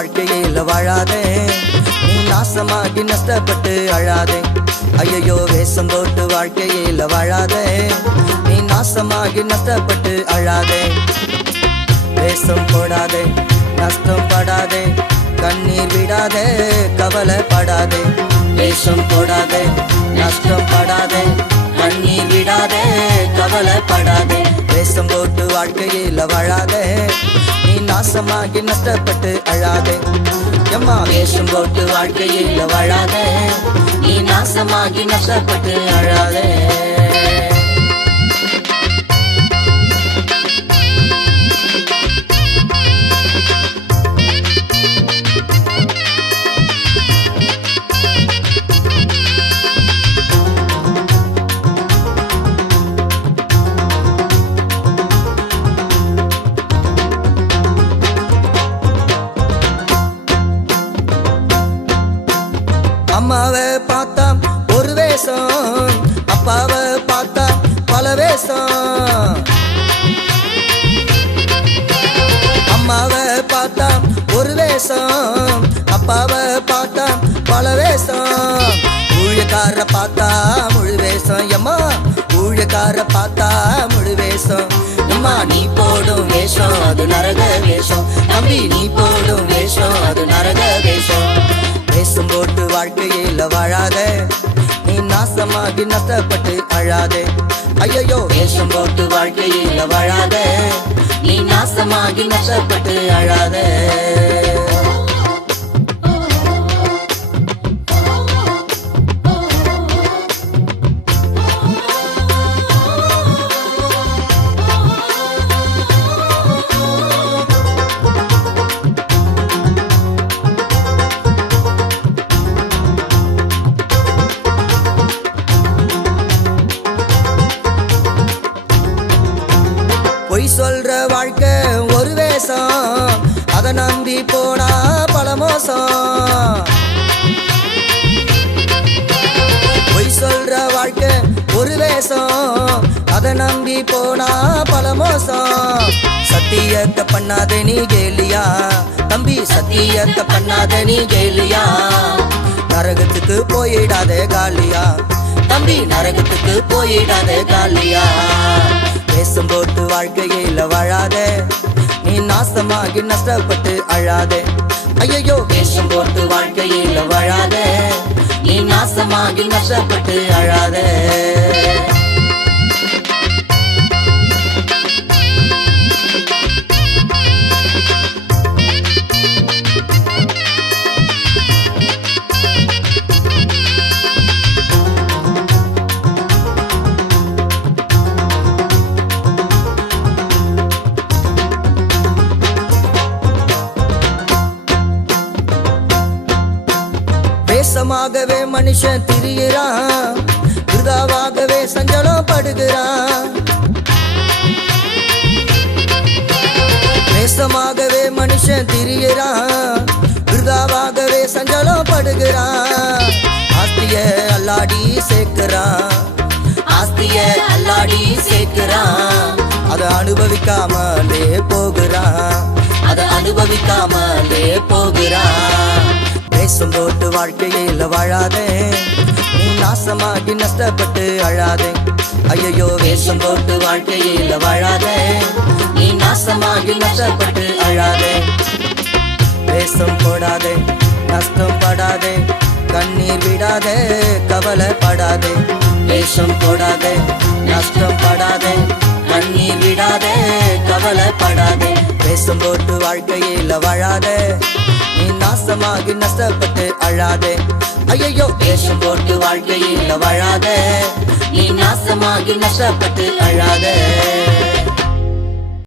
வாழ்க்கையில வாழாதே நீ நாசமாகி நஷ்டப்பட்டு அழாதே ஐயோ வேஷம் போட்டு வாழ்க்கையில வாழாதே நீ நாசமாகி நஷ்டப்பட்டு அழாதே வேஷம் போடாதே நஷ்டம் படாதே கண்ணீர் விடாதே கவலைப்படாதே வேஷம் போடாதே நஷ்டம் படாதே கண்ணீர் விடாதே கவலைப்படாதே வேஷம் போட்டு வாழ்க்கையில வாழாதே நீ நாசமாகி நஷ்டப்பட்டு அழாதே எம்மா வேஷம் போட்டு வாழ்க்கையில வாழாதே நீ நாசமாகி நஷ்டப்பட்டு அழாதே அம்மாவை பார்த்தா ஒரு வேஷம் அப்பாவை பார்த்தா பல வேஷம் அம்மாவை பார்த்தா ஒரு வேஷம் அப்பாவை பார்த்தா பல வேஷம் ஊழியக்கார பார்த்தா முழு வேஷம் எம்மா ஊழியக்கார பார்த்தா முழு வேஷம் எம்மா நீ போடும் வேஷம் அது நரக வேஷம் தம்பி நீ போடும் வேஷம் அது நரக வேஷம் வேஷம் போட்டு வாழ்க்கையில வாழாதே நீ நாசமாகி நஷ்டப்பட்டு அழாதே ஐயோ வேஷம் போட்டு வாழ்க்கையில வாழாதே நீ நாசமாகி நஷ்டப்பட்டு அழாதே பொய் சொல்ற வாழ்க்கை ஒரு வேஷம் அதை நம்பி போனா பல மோசம் பொய் சொல்ற வாழ்க்கை ஒரு வேஷம் அதை நம்பி போனா பல மோசம் சத்தியத்தை பண்ணாத நீ கேலியா தம்பி சத்தியத்தை பண்ணாத நீ கேலியா நரகத்துக்கு போயிடாதே காலியா தம்பி நரகத்துக்கு போயிடாதே காலியா வேஷம் போட்டு வாழ்க்கையில வாழாதே நீ நாசமாகி நஷ்டப்பட்டு அழாதே ஐயோ வேஷம் போட்டு வாழ்க்கையில வாழாதே நீ நாசமாகி நஷ்டப்பட்டு அழாதே வேஷமாகவே மனுஷன் திரிகிறான் விருதாவாகவே சஞ்சலம் படுகிறான் வேஷமாகவே மனுஷன் திரிகிறான் விருதாவாகவே சஞ்சலம் படுகிறான் ஆஸ்திய அல்லாடி சேர்க்கிறான் ஆஸ்திய அல்லாடி சேர்க்கிறான் அதை அனுபவிக்காமலே போகிறான் அதை அனுபவிக்காமலே போகிறான் வேஷம் போட்டு வாழ்க்கையில வாழாதே நீ நாசமாகி நஷ்டப்பட்டு அழாதே ஐயோ வேஷம் போட்டு வாழ்க்கையில வாழாதே நீ நாசமாகி நஷ்டப்பட்டு அழாதே வேஷம் போடாதே நஷ்டம் படாதே கண்ணீர் விடாதே கவலைப்படாதே வேஷம் போடாதே நஷ்டம் படாதே கண்ணீர் விடாதே கவலைப்படாதே வேஷம் போட்டு வாழ்க்கையில வாழாதே நீ நாசமாகி நஷ்டப்பட்டு அழாதே ஐயோ வேஷம் போட்டு வாழ்க்கையில வாழாதே நீ நாசமாகி நஷ்டப்பட்டு அழாதே